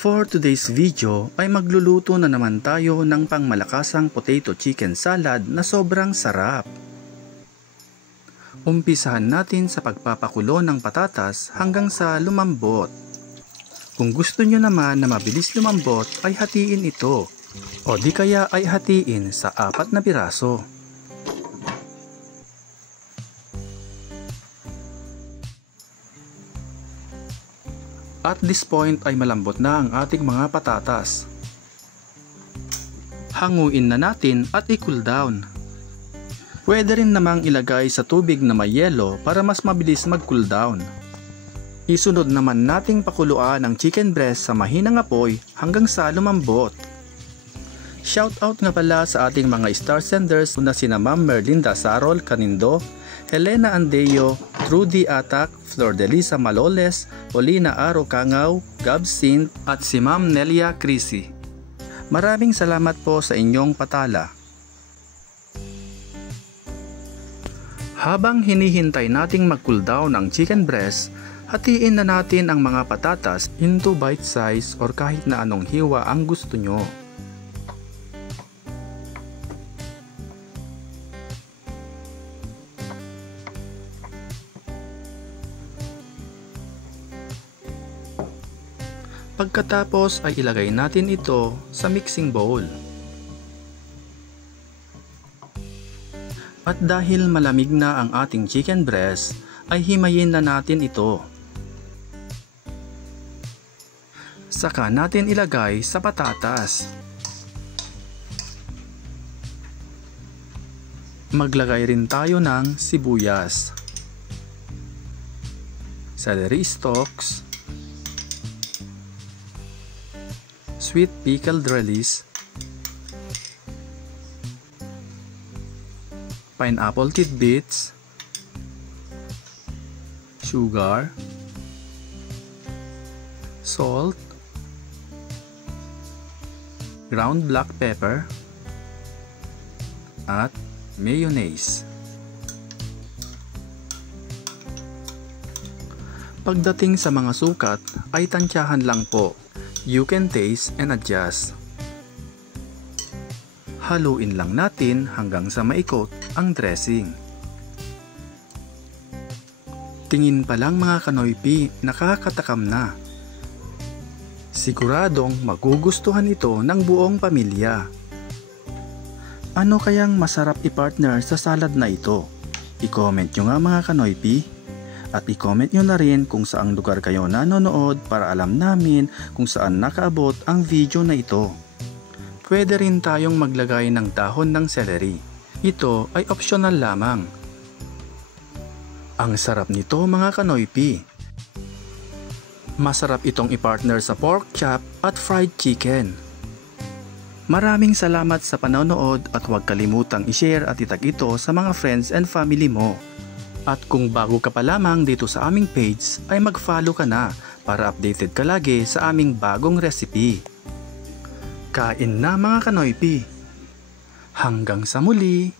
For today's video ay magluluto na naman tayo ng pangmalakasang potato chicken salad na sobrang sarap. Umpisahan natin sa pagpapakulo ng patatas hanggang sa lumambot. Kung gusto nyo naman na mabilis lumambot ay hatiin ito o di kaya ay hatiin sa 4 na piraso. At this point ay malambot na ang ating mga patatas. Hanguin na natin at i-cool down. Pwede rin namang ilagay sa tubig na may yelo para mas mabilis mag-cool down. Isunod naman nating pakuluan ang chicken breast sa mahinang apoy hanggang sa lumambot. Shoutout nga pala sa ating mga star senders na sina Ma'am Merlinda Sarol Canindo, Helena Andeo, Trudy Atak, Flor de Lisa Maloles, Olina Aro Kangaw, Gab Sint at si Ma'am Nelia Crisi. Maraming salamat po sa inyong patala. Habang hinihintay nating mag-cool down ang chicken breast, hatiin na natin ang mga patatas into bite size or kahit na anong hiwa ang gusto nyo. Pagkatapos ay ilagay natin ito sa mixing bowl. At dahil malamig na ang ating chicken breast, ay himayin na natin ito. Saka natin ilagay sa patatas. Maglagay rin tayo ng sibuyas, celery stalks, sweet pickled relish, pineapple tidbits, sugar, salt, ground black pepper, at mayonnaise. Pagdating sa mga sukat ay tansyahan lang po. You can taste and adjust. Haluin lang natin hanggang sa maikot ang dressing. Tingin pa lang mga kanoypi, nakakatakam na. Siguradong magugustuhan ito ng buong pamilya. Ano kayang masarap i-partner sa salad na ito? I-comment nyo nga mga kanoypi. At i-comment nyo na rin kung saang lugar kayo nanonood para alam namin kung saan nakaabot ang video na ito. Pwede rin tayong maglagay ng dahon ng celery. Ito ay optional lamang. Ang sarap nito mga kanoypi. Masarap itong i-partner sa pork chop at fried chicken. Maraming salamat sa panonood at huwag kalimutang i-share at itag ito sa mga friends and family mo. At kung bago ka pa lamang dito sa aming page ay mag-follow ka na para updated ka lagi sa aming bagong recipe. Kain na mga kanoypi! Hanggang sa muli!